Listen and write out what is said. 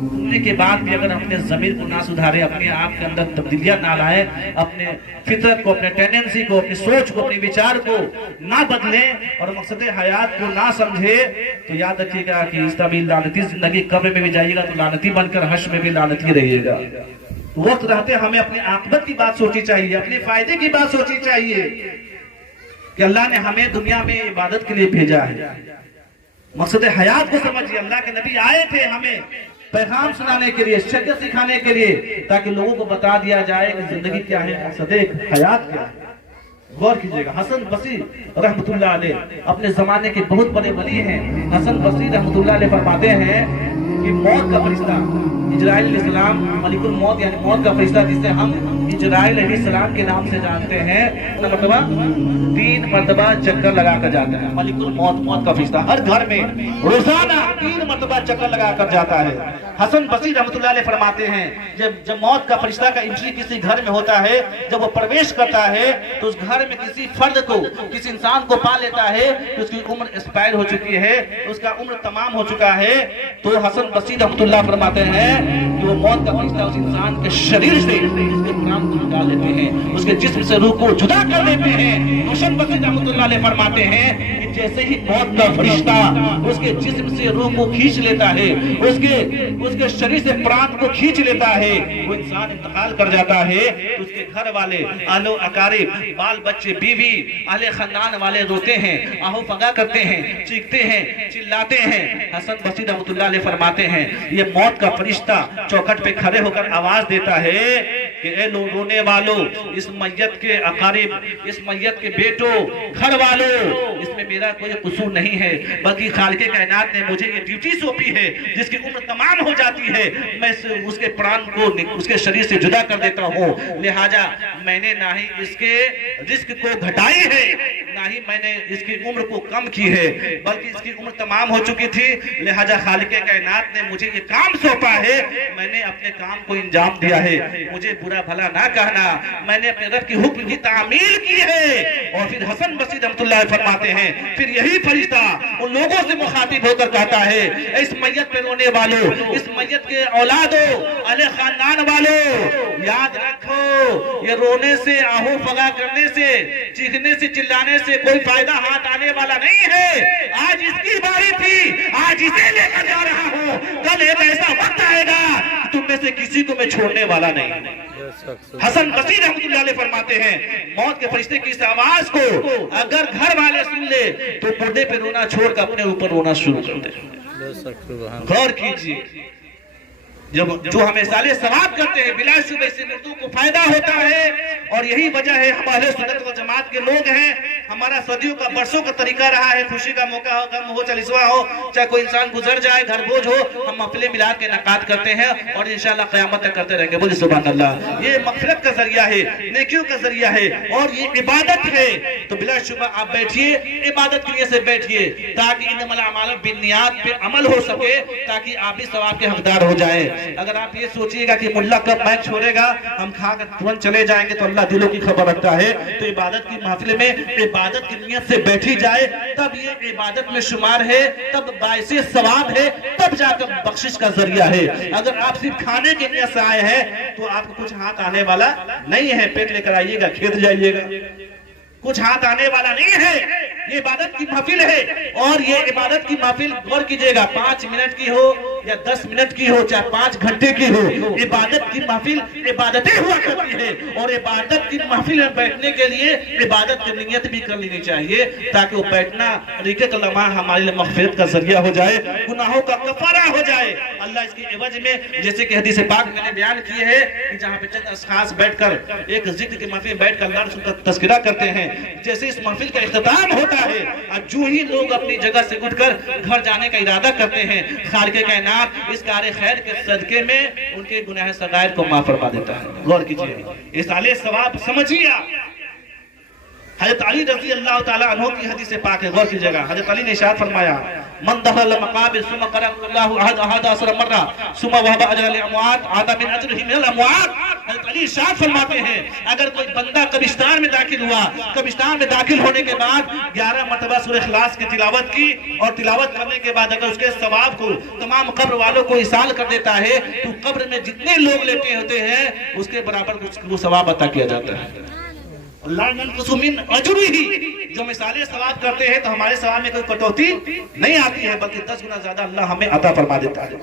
سننے کے بعد بھی اگر اپنے ضمیر کو نہ سدھارے، اپنے آپ کے اندر تبدیلیاں نہ لائے، اپنے فطرت کو، اپنے ٹینڈنسی کو، اپنی سوچ کو، اپنی وچار کو نہ بدلے اور مقصد حیات کو نہ سمجھے، تو یاد رکھیے گا کہ اس طرح لعنتی زندگی قبر میں بھی جائیے گا تو لعنتی بن کر حشر میں بھی لعنتی رہیے گا۔ وقت رہتے ہمیں اپنے عاقبت کی بات سوچی چاہیے، اپنے فائدے کی بات سوچی چاہیے کہ اللہ نے ہمیں دنیا میں عبادت کے لیے بھیجا ہے۔ مقصد حیات کو سمجھیے، اللہ کے نبی آئے تھے ہمیں پیغام سنانے کے لیے، شریعت سکھانے کے لیے، تاکہ لوگوں کو بتا دیا جائے کہ زندگی کیا ہے، مقصد حیات کیا ہے۔ غور کیجئے گا، حسن بصری رحمت اللہ علیہ اپنے زمانے کے بہت بڑے ولی ہیں۔ حسن بصری رحمت اللہ علیہ فرماتے ہیں کہ موت کا فرشتہ اجرائیل علیہ السلام، ملک الموت یعنی موت کا فرشتہ جسے ہم اجرائیل علیہ السلام کے نام سے جانتے ہیں، مرتبہ 3 مرتبہ چکر لگا کر جاتا ہے۔ ملک الموت، موت کا فرشتہ ہر گھر میں روزانہ 3 مرتبہ چکر لگا کر جاتا ہے۔ حسن بصری رحمت اللہ علیہ فرماتے ہیں جب موت کا فرشتہ کا انٹری کسی گھر میں ہوتا ہے، جب وہ پرویش کرتا ہے تو اس گھر میں کسی فرد کو، کسی انسان کو پا لیتا ہے کہ اس کی عمر ایکسپائر ہو چکی ہے، اس کا عمر تمام ہو چکا ہے، تو حسن بصری رحمت اللہ فرماتے ہیں کہ وہ موت کا فرشتہ اس انسان کے شریر سے اس کے پران کو نکال لیتے ہیں، اس کے جسم سے روح کو جدا کر دیتے ہیں۔ حسن بصری رحمت اللہ علیہ فرماتے ہیں کہ جیسے ہی موت کا فرشتہ اس کے جسم سے روح کو کھینچ لیتا ہے، اس کے شریر سے پران کو کھینچ لیتا ہے، وہ انسان انتقال کر جاتا ہے، تو اس کے گھر والے، اہل و اقارب، بال بچے، بیوی، اہل خاندان والے روتے ہیں، آہو فغا کرتے ہیں، چیختے ہیں، چلاتے ہیں۔ حسن بصری رحمت اللہ علیہ فرماتے ہیں یہ موت کا فرشتہ چوکھٹ پہ کھڑے ہو کر آواز دیتا ہے کہ اے رونے والو، اس میت کے اقارب، اس میت کے بیٹوں، گھر والوں، اس میں میرا کوئی قصور نہیں ہے، بلکہ خالق کائنات نے مجھے یہ ڈیوٹی سونپی ہے، جس کی عمر تمام ہو جاتی ہے میں اس کے پران کو اس کے شریر سے جدا کر دیتا ہوں، لہٰذا میں نے نہ ہی اس کے رزق کو گھٹائی ہے، نہ ہی میں نے اس کی عمر کو کم کی ہے، بلکہ اس کی عمر تمام ہو چکی تھی، لہٰذا خالق کائنات نے مجھے یہ کام سونپا ہے، میں نے اپنے کام کو انجام دیا ہے، مجھے برا بھلا نہ کہنا، میں نے اپنے رب کی حکم کی تعمیل کی ہے۔ اور پھر حسن بصری رحمت اللہ فرماتے ہیں پھر یہی فرشتہ ان لوگوں سے مخاطب ہو کر کہتا ہے اس میت پہ رونے والوں، اس میت کے اولادوں، اہل خاندان والوں، یاد رکھو یہ رونے سے، آہو فغا کرنے سے، چیخنے سے، چلانے سے کوئی فائدہ ہاتھ آنے والا نہیں ہے۔ آج اس کی باری تھی، آج اسے لے کر جا رہا ہوں، کل ایک ایسا وقت آئے گا تم میں سے کسی کو میں چھوڑنے والا نہیں۔ حسن بصری رحمت اللہ علیہ فرماتے ہیں موت کے فرشتے کی اس آواز کو اگر گھر والے سن لے تو پردے پہ رونا چھوڑ کر اپنے اوپر رونا شروع کر دے۔ غور کیجئے، جو ہم احسال ثواب کرتے ہیں بلا شبہ سے مردوں کو فائدہ ہوتا ہے، اور یہی وجہ ہے ہم اہل سنت و جماعت کے لوگ ہیں، ہمارا صدیوں کا برسوں کا طریقہ رہا ہے، خوشی کا موقع ہو، غم ہو، چالیسواں ہو، چاہے کوئی انسان گزر جائے، گھر بوجھ ہو، ہم محفلیں ملا کے انعقاد کرتے ہیں اور انشاءاللہ قیامت تک کرتے رہیں گے۔ بولیے سبحان اللہ۔ یہ مغفرت کا ذریعہ ہے، نیکیوں کا ذریعہ ہے، اور یہ عبادت ہے، تو بلا شبہ آپ بیٹھیے، عبادت کے لیے سے بیٹھیے تاکہ انما الاعمال بالنیات پہ عمل ہو سکے، تاکہ آپ بھی ثواب کے حقدار ہو جائیں۔ اگر آپ یہ سوچئے گا کہ ملا کب مائک چھوڑے گا، ہم کھا کر ترنت چلے جائیں گے، تو اللہ دلوں کی خبر رکھتا ہے، تو عبادت کی محفل میں عبادت کی نیت سے بیٹھی جائے، تب یہ عبادت میں شمار ہے، تب باعث ثواب ہے، تب جا کر بخشش کا ذریعہ ہے۔ اگر آپ صرف کھانے کے نیت سے آئے ہیں تو آپ کو کچھ ہاتھ آنے والا نہیں ہے، پیٹ لے کر آئیے گا، کھیت جائیے گا، کچھ ہاتھ آنے والا نہیں ہے۔ یہ عبادت کی محفل ہے، اور یہ عبادت کی محفل غور کیجئے گا 5 منٹ کی ہو یا 10 منٹ کی ہو، چاہے 5 گھنٹے کی ہو، عبادت کی محفل عبادتیں ہوا کرتی ہے، اور عبادت کی محفل میں بیٹھنے کے لیے عبادت کی نیت بھی کر لینی چاہیے، تاکہ وہ بیٹھنا طریقے کا لمحہ ہمارے لیے مغفرت کا ذریعہ ہو جائے، گناہوں کا کفارہ ہو جائے۔ اللہ اس کی عوض میں جیسے کہ حدیث پاک میں نے بیان کی ہے کہ جہاں پہ چند اشخاص بیٹھ کر ایک ذکر کی محفل بیٹھ کر اللہ رسول کا تذکرہ کرتے ہیں، جیسے اس محفل کا اختتام ہوتا ہے اور جو ہی لوگ اپنی جگہ سے اٹھ کر گھر جانے کا ارادہ کرتے ہیں، خالق کائنات اس کار خیر کے صدقے میں ان کے گناہ صغائر کو معاف فرما دیتا ہے۔ غور کیجئے، احسال ثواب سمجھیے۔ حضرت علی رضی اللہ تعالیٰ عنہ کی حدیث پاک ہے، غور کیجئے گا۔ حضرت علی نے ارشاد فرمایا من دخل المقابر ثم قرأ اللہ احد 11 مرہ ثم وهب اجر الاموات عاد من اجرہ من الاموات۔ حضرت علی ارشاد فرماتے ہیں اگر کوئی بندہ قبرستان میں داخل ہوا، قبرستان میں داخل ہونے کے بعد 11 مرتبہ سورہ اخلاص کی تلاوت کی، اور تلاوت کرنے کے بعد اگر اس کے ثواب کو تمام قبر والوں کو ایصال کر دیتا ہے تو قبر میں جتنے لوگ لیٹے ہوتے ہیں اس کے برابر وہ ثواب عطا کیا جاتا ہے۔ اللہ ننقص من اجرہ، جو مثالیں ثواب کرتے ہیں تو ہمارے ثواب میں کوئی کٹوتی نہیں آتی ہے، بلکہ 10 گنا زیادہ اللہ ہمیں عطا فرما دیتا ہے۔